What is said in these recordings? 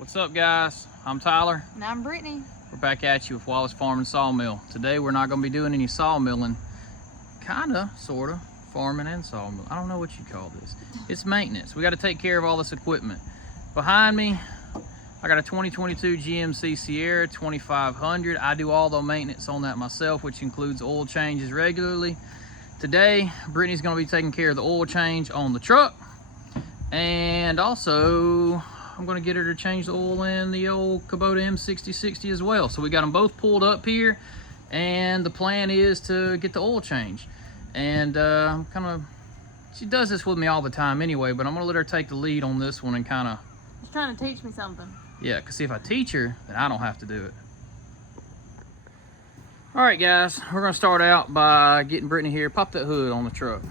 What's up, guys? I'm Tyler. And I'm Brittany. We're back at you with Wallace Farm and Sawmill. Today we're not going to be doing any sawmilling. Kinda, sorta, farming and sawmill. I don't know what you call this. It's maintenance. We got to take care of all this equipment. Behind me, I got a 2022 GMC Sierra 2500. I do all the maintenance on that myself, which includes oil changes regularly. Today, Brittany's going to be taking care of the oil change on the truck. And also, I'm going to get her to change the oil in the old Kubota M6060 as well. So we got them both pulled up here, and the plan is to get the oil change. And she does this with me all the time anyway, but I'm going to let her take the lead on this one and kind of... She's trying to teach me something. Yeah, because see, if I teach her, then I don't have to do it. All right, guys, we're going to start out by getting Brittany here. Pop that hood on the truck.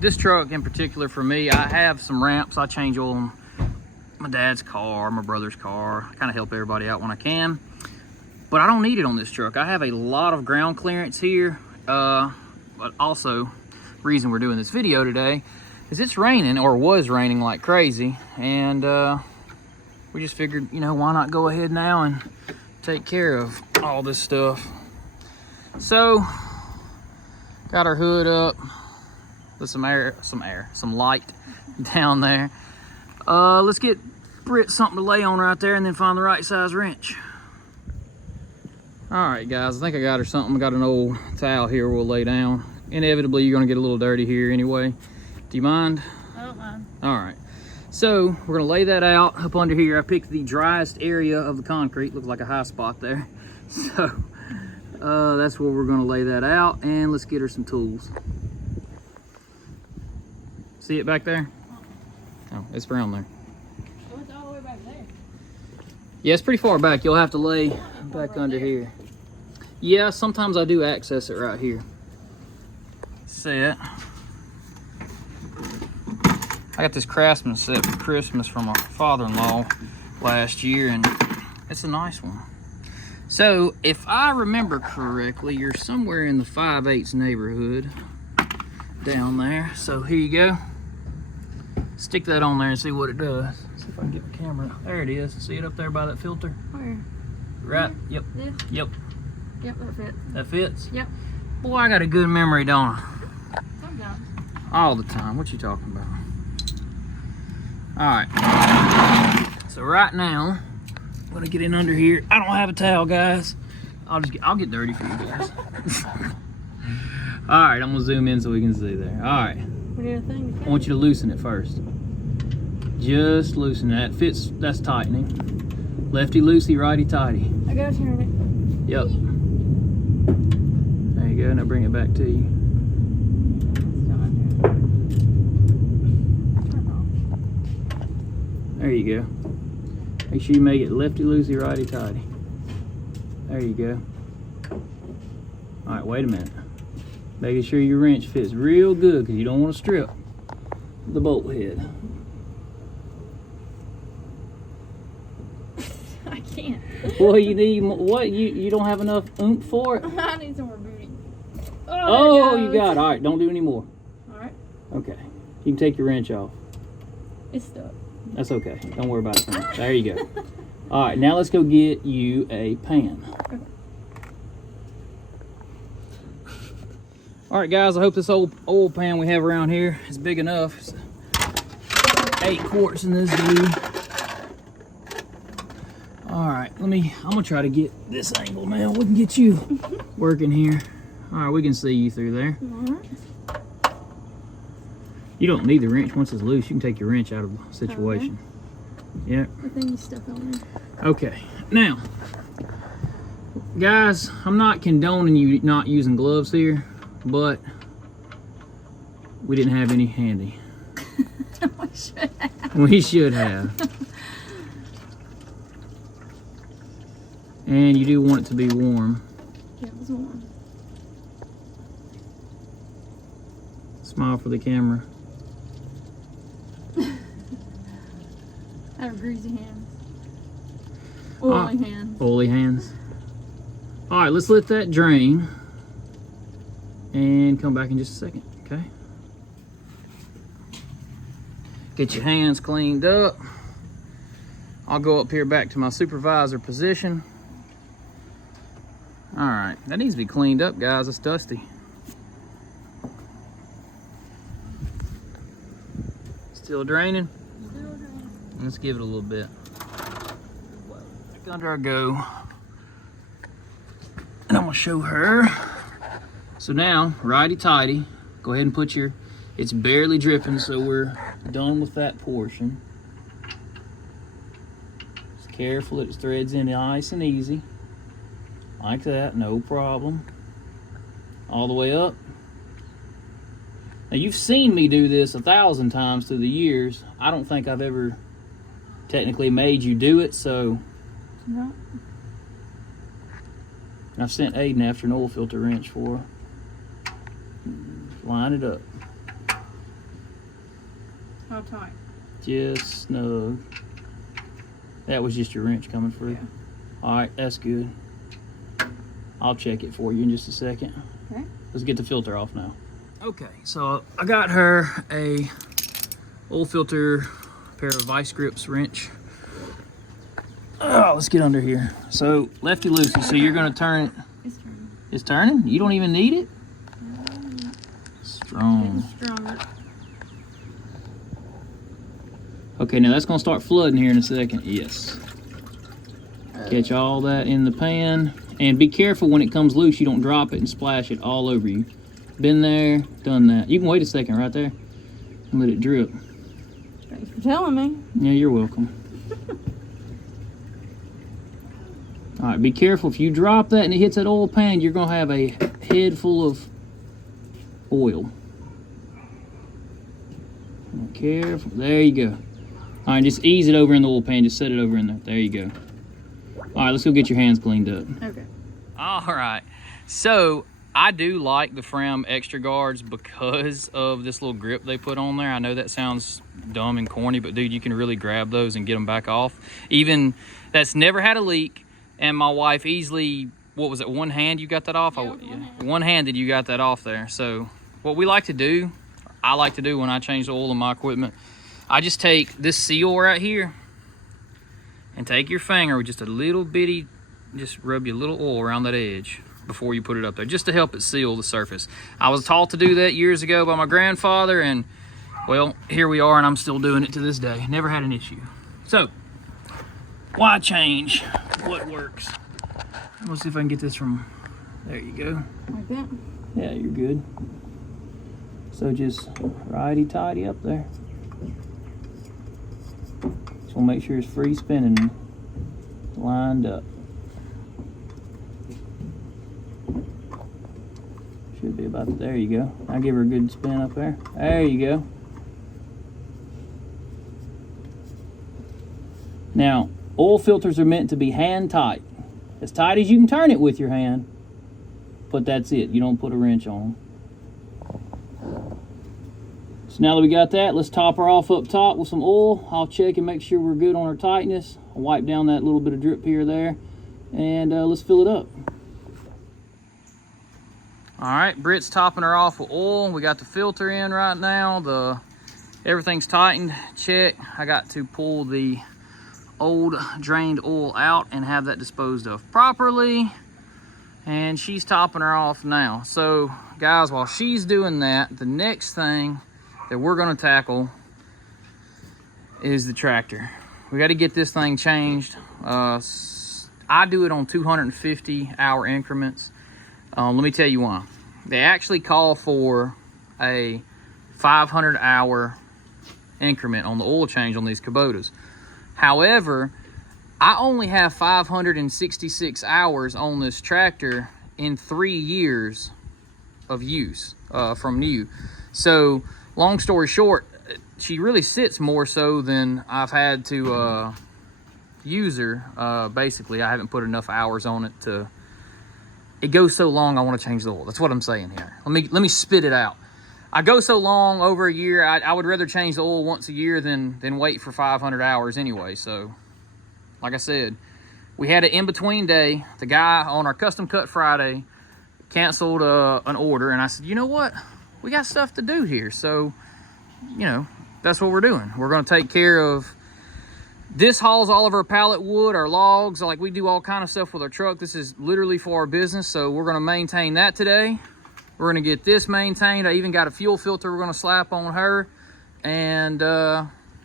This truck in particular for me, I have some ramps. I change oil on my dad's car, my brother's car. I kind of help everybody out when I can. But I don't need it on this truck. I have a lot of ground clearance here. But also, the reason we're doing this video today is it's raining, or was raining like crazy. And we just figured, you know, why not go ahead now and take care of all this stuff. So, got our hood up. With some light down there. Let's get Britt something to lay on right there and then find the right size wrench. All right, guys, I think I got her something. I got an old towel here we'll lay down. Inevitably, you're gonna get a little dirty here anyway. Do you mind? I don't mind. All right. So we're gonna lay that out up under here. I picked the driest area of the concrete. Looks like a high spot there. So that's where we're gonna lay that out, and let's get her some tools. See it back there? Oh, it's around there. Oh, it's all the way back there. Yeah, it's pretty far back. You'll have to lay back under here. Yeah, sometimes I do access it right here. See it? I got this Craftsman set for Christmas from my father-in-law last year, and it's a nice one. So, if I remember correctly, you're somewhere in the 5/8 neighborhood down there. So here you go. Stick that on there and see what it does. See if I can get the camera. There it is. See it up there by that filter? Where? Right. Yep. This? Yep. Yep, that fits. That fits? Yep. Boy, I got a good memory, don't I? Sometimes. All the time. What you talking about? Alright. So right now, I'm gonna get in under here. I don't have a towel, guys. I'll get dirty for you guys. Alright, I'm gonna zoom in so we can see there. Alright. I want you to loosen it first. Just loosen that. Fits, that's tightening. Lefty loosey, righty tighty. I gotta turn it. Yep. There you go. Now bring it back to you. There you go. Make sure you make it lefty loosey, righty tighty. There you go. Alright, wait a minute. Making sure your wrench fits real good, because you don't want to strip the bolt head. I can't. Well, you need what? You don't have enough oomph for it? I need some more booty. Oh, you got it. All right, don't do any more. All right. Okay. You can take your wrench off. It's stuck. That's okay. Don't worry about it. There you go. All right, now let's go get you a pan. Okay. All right, guys, I hope this old oil pan we have around here is big enough. It's 8 quarts in this dude. All right, I'm gonna try to get this angle now. We can get you working here. All right, we can see you through there. All right. You don't need the wrench. Once it's loose, you can take your wrench out of the situation. Okay. Yeah. The thing you stuck on there. Okay, now, guys, I'm not condoning you not using gloves here, but we didn't have any handy. We should have. We should have. And you do want it to be warm. Yeah, it was warm. Smile for the camera. I have greasy hands. Oily hands. Oily hands. All right, let's let that drain and come back in just a second, okay? Get your hands cleaned up. I'll go up here back to my supervisor position. All right, that needs to be cleaned up, guys. It's dusty. Still draining? Still draining. Let's give it a little bit. Back under I go. And I'm gonna show her. So now, righty-tighty, go ahead and put your, it's barely dripping, so we're done with that portion. Just careful that it threads in nice and easy. Like that, no problem. All the way up. Now you've seen me do this 1,000 times through the years. I don't think I've ever technically made you do it, so. No. I've sent Aiden after an oil filter wrench for her. Line it up. How tight? Just snug. That was just your wrench coming through. Yeah. All right, that's good. I'll check it for you in just a second. Okay. Let's get the filter off now. Okay, so I got her a oil filter pair of vice grips wrench. Oh, let's get under here. So lefty loosey, so you're gonna turn it. It's turning. It's turning? You don't even need it? Strong. Getting stronger. Okay, now that's gonna start flooding here in a second. Yes. Catch all that in the pan. And be careful when it comes loose, you don't drop it and splash it all over you. Been there, done that. You can wait a second right there and let it drip. Thanks for telling me. Yeah, you're welcome. All right, be careful. If you drop that and it hits that oil pan, you're gonna have a head full of oil. Be careful. There you go. All right, just ease it over in the oil pan. Just set it over in there. There you go. All right, let's go get your hands cleaned up. Okay. All right. So I do like the Fram Extra Guards because of this little grip they put on there. I know that sounds dumb and corny, but dude, you can really grab those and get them back off. Even that's never had a leak. And my wife easily, what was it, one hand you got that off? Yeah, one-handed you got that off there. So what we like to do, I like to do when I change the oil in my equipment, I just take this seal right here and take your finger with just a little bitty, just rub your little oil around that edge before you put it up there, just to help it seal the surface. I was taught to do that years ago by my grandfather, and well, here we are, and I'm still doing it to this day. Never had an issue. So, why change what works? Let's see if I can get this from, there you go. Like that? Yeah, you're good. So just righty-tighty up there. Just want to make sure it's free spinning, lined up. Should be about, there you go. I'll give her a good spin up there. There you go. Now, oil filters are meant to be hand tight. As tight as you can turn it with your hand, but that's it. You don't put a wrench on them. So now that we got that, let's top her off up top with some oil. I'll check and make sure we're good on her tightness. I'll wipe down that little bit of drip here or there, and let's fill it up. All right, Britt's topping her off with oil. We got the filter in right now. Everything's tightened. Check. I got to pull the old drained oil out and have that disposed of properly. And she's topping her off now. So, guys, while she's doing that, the next thing that we're going to tackle is the tractor. We got to get this thing changed. I do it on 250-hour increments. Let me tell you why. They actually call for a 500-hour increment on the oil change on these Kubotas. However, I only have 566 hours on this tractor in 3 years of use from new. So, long story short, she really sits more so than I've had to use her. Basically, I haven't put enough hours on it to. It goes so long, I want to change the oil. That's what I'm saying here. Let me spit it out. I go so long, over a year. I would rather change the oil once a year than wait for 500 hours anyway. So, like I said, we had an in-between day. The guy on our custom cut Friday canceled an order, and I said, you know what? We got stuff to do here. So, you know, that's what we're doing. We're gonna take care of, this hauls all of our pallet wood, our logs, like we do all kind of stuff with our truck. This is literally for our business, so we're gonna maintain that today. We're gonna get this maintained. I even got a fuel filter we're gonna slap on her. And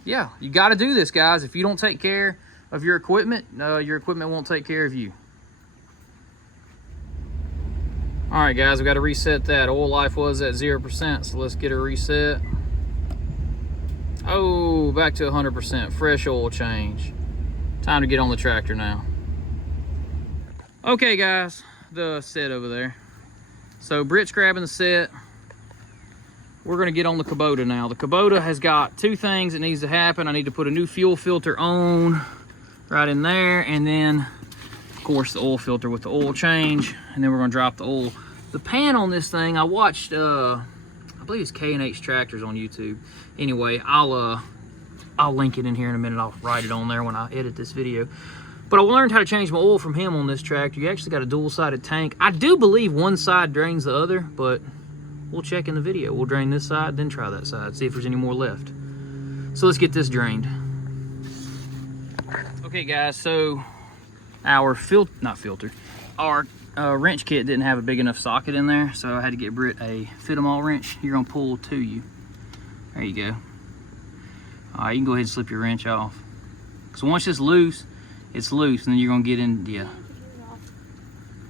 yeah, you gotta do this, guys. If you don't take care of your equipment won't take care of you. All right, guys, we gotta reset that. Oil life was at 0%, so let's get a reset. Oh, back to 100%, fresh oil change. Time to get on the tractor now. Okay, guys, the set over there. So Britt's grabbing the set. We're gonna get on the Kubota now. The Kubota has got two things that needs to happen. I need to put a new fuel filter on right in there, and then of course the oil filter with the oil change, and then we're gonna drop the oil. The pan on this thing, I watched, I believe it's K&H Tractors on YouTube. Anyway, I'll link it in here in a minute. I'll write it on there when I edit this video. But I learned how to change my oil from him on this tractor. You actually got a dual-sided tank. I do believe one side drains the other, but we'll check in the video. We'll drain this side, then try that side, see if there's any more left. So let's get this drained. Okay, guys, so our our wrench kit didn't have a big enough socket in there, so I had to get Britt a fit-em-all wrench. You're gonna pull to you. There you go. All right, you can go ahead and slip your wrench off. So once it's loose, and then you're gonna get in, yeah.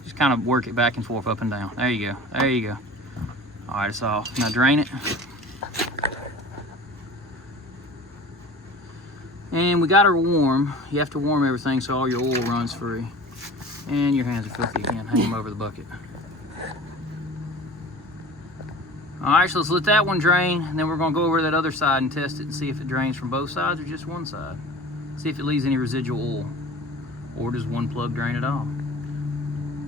Just kind of work it back and forth, up and down. There you go, there you go. All right, it's off. Now drain it. And we got her warm. You have to warm everything so all your oil runs free. And your hands are filthy again. Hang them over the bucket. All right, so let's let that one drain, and then we're gonna go over to that other side and test it and see if it drains from both sides or just one side. See if it leaves any residual oil, or does one plug drain at all.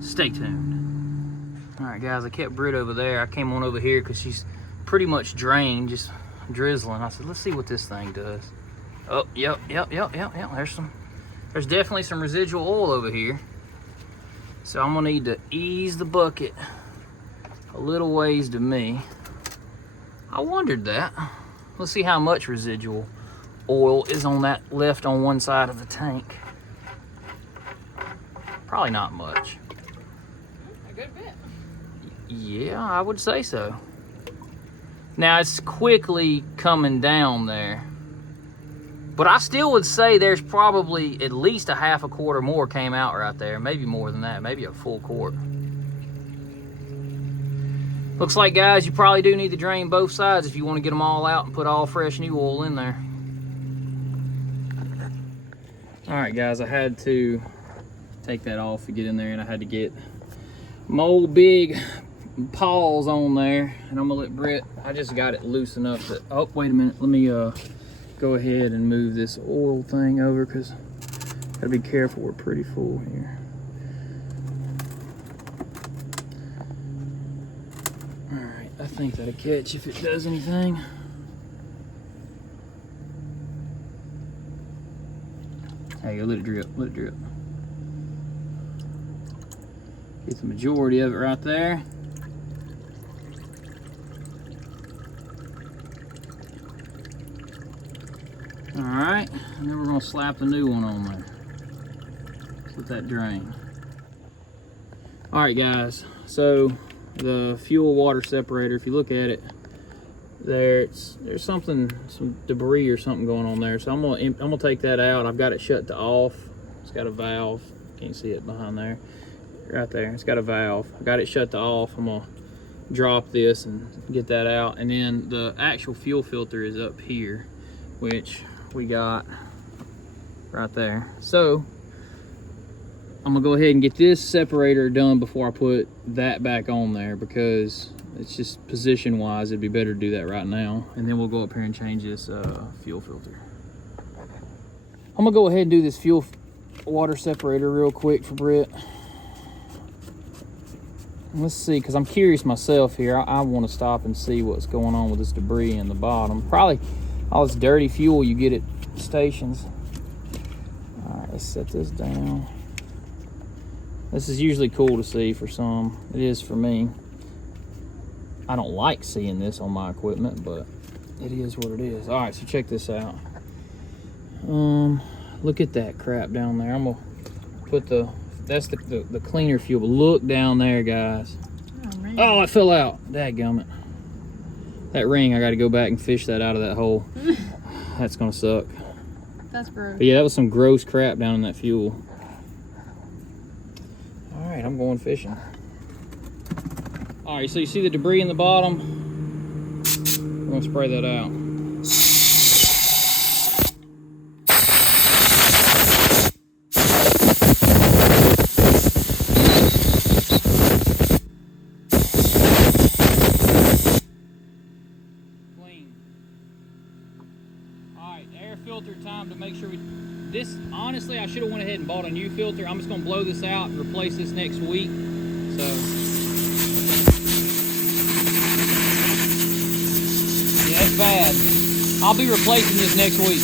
Stay tuned. All right, guys, I kept Britt over there. I came on over here because she's pretty much drained, just drizzling. I said, let's see what this thing does. Oh, yep. There's definitely some residual oil over here. So I'm gonna need to ease the bucket a little ways to me. I wondered that. Let's see how much residual oil is on that left on one side of the tank. Probably not much. A good bit. Yeah, I would say so. Now it's quickly coming down there, but I still would say there's probably at least a half a quart or more came out right there. Maybe more than that, maybe a full quart. Looks like, guys, you probably do need to drain both sides if you want to get them all out and put all fresh new oil in there. All right, guys, I had to take that off to get in there, and I had to get my old big paws on there, and I'm gonna let Britt, I just got it loose enough that, oh, wait a minute, let me go ahead and move this oil thing over, because gotta be careful, we're pretty full here. All right, I think that'll catch if it does anything. There you go, let it drip, let it drip. Get the majority of it right there. All right, and then we're gonna slap the new one on there. Let that drain. All right, guys, so the fuel water separator, if you look at it, there's some debris or something going on there. So I'm gonna take that out. I've got it shut to off. It's got a valve. Can't see it behind there. Right there, it's got a valve. I got it shut to off. I'm gonna drop this and get that out. And then the actual fuel filter is up here, which we got right there. So I'm gonna go ahead and get this separator done before I put that back on there, because it's just position wise, it'd be better to do that right now. And then we'll go up here and change this fuel filter. I'm gonna go ahead and do this fuel water separator real quick for Britt. Let's see, because I'm curious myself here. I want to stop and see what's going on with this debris in the bottom. Probably all this dirty fuel you get at stations. All right, let's set this down. This is usually cool to see for some. It is for me. I don't like seeing this on my equipment, but it is what it is. All right, so check this out. Look at that crap down there. I'm gonna put that's the cleaner fuel, but look down there, guys. Oh, man. Oh, it fell out. Dadgummit. That ring, I gotta go back and fish that out of that hole. That's gonna suck. That's gross. But yeah, that was some gross crap down in that fuel. All right, I'm going fishing. All right, so you see the debris in the bottom? We're gonna spray that out. Clean. All right, air filter time to make sure this, honestly, I should have went ahead and bought a new filter. I'm just gonna blow this out and replace this next week. So, yeah, it's bad. I'll be replacing this next week.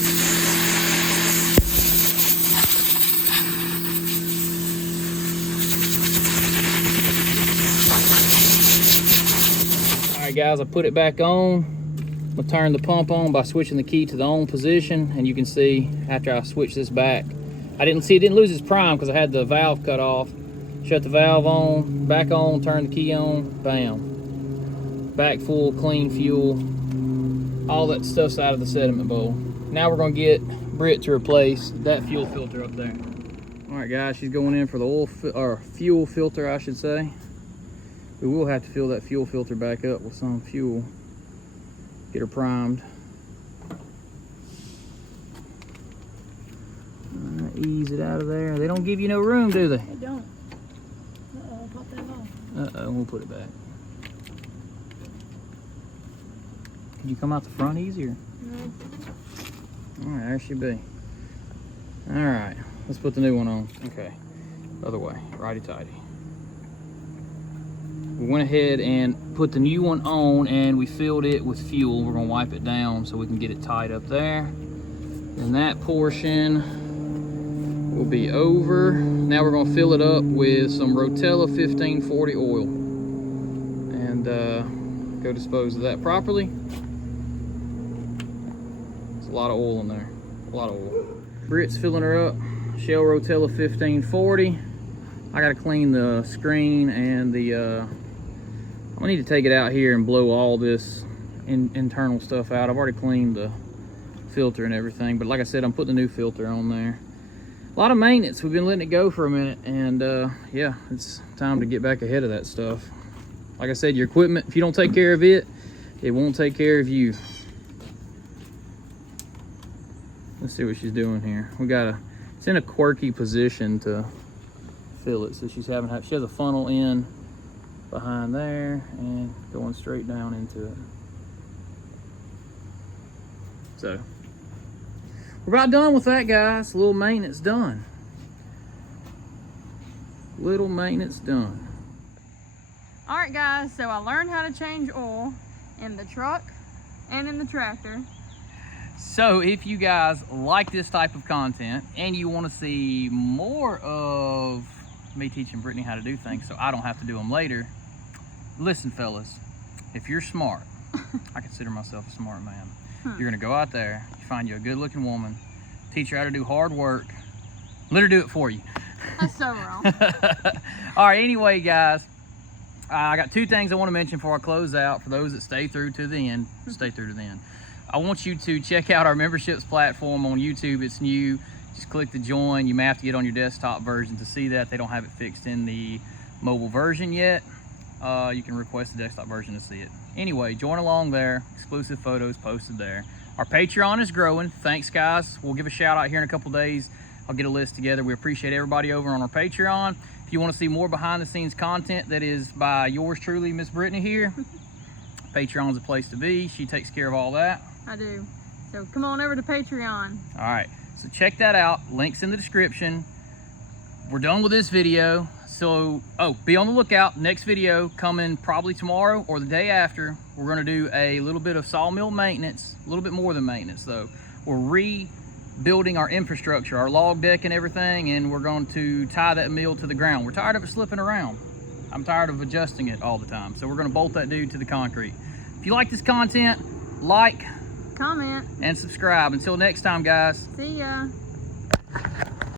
All right, guys, I put it back on. I'm gonna turn the pump on by switching the key to the on position, and you can see after I switch this back, it didn't lose its prime because I had the valve cut off. Shut the valve on, back on, turn the key on, bam. Back full, clean fuel. All that stuff's out of the sediment bowl. Now we're gonna get Britt to replace that fuel filter up there. All right, guys, she's going in for the fuel filter, I should say. We will have to fill that fuel filter back up with some fuel. Get her primed. Ease it out of there. They don't give you no room, do they? They don't. Uh-oh, pop that off. Uh-oh, we'll put it back. Can you come out the front easier? No. All right, there she be. All right, let's put the new one on. Okay, other way, righty-tighty. We went ahead and put the new one on and we filled it with fuel. We're gonna wipe it down so we can get it tied up there. And that portion will be over. Now we're gonna fill it up with some Rotella 1540 oil and go dispose of that properly. There's a lot of oil in there, a lot of oil. Britt's filling her up, Shell Rotella 1540. I gotta clean the screen and the, I need to take it out here and blow all this internal stuff out. I've already cleaned the filter and everything, but like I said, I'm putting a new filter on there. A lot of maintenance. We've been letting it go for a minute, and yeah, it's time to get back ahead of that stuff. Like I said, your equipment, if you don't take care of it, it won't take care of you. Let's see what she's doing here. It's in a quirky position to fill it, so she has a funnel in behind there and going straight down into it. So we're about done with that, guys. A little maintenance done. Little maintenance done. All right, guys, so I learned how to change oil in the truck and in the tractor. So if you guys like this type of content and you want to see more of me teaching Brittany how to do things so I don't have to do them later, listen, fellas, if you're smart, I consider myself a smart man. You're gonna go out there, you find you a good looking woman, teach her how to do hard work, let her do it for you. That's so wrong. All right, anyway, guys, I got two things I want to mention before I close out. For those that stay through to the end, stay through to the end. I want you to check out our memberships platform on YouTube. It's new. Just click the join. You may have to get on your desktop version to see that. They don't have it fixed in the mobile version yet. You can request the desktop version to see it. Anyway, join along there. Exclusive photos posted there. Our Patreon is growing. Thanks, guys. We'll give a shout out here in a couple days. I'll get a list together. We appreciate everybody over on our Patreon. If you want to see more behind the scenes content that is by yours truly, Miss Brittany here, Patreon's a place to be. She takes care of all that. I do. So come on over to Patreon. All right, so check that out. Links in the description. We're done with this video. So, be on the lookout. Next video coming probably tomorrow or the day after. We're gonna do a little bit of sawmill maintenance, a little bit more than maintenance though. We're rebuilding our infrastructure, our log deck and everything, and we're going to tie that mill to the ground. We're tired of it slipping around. I'm tired of adjusting it all the time. So we're gonna bolt that dude to the concrete. If you like this content, like, comment, and subscribe. Until next time, guys. see ya.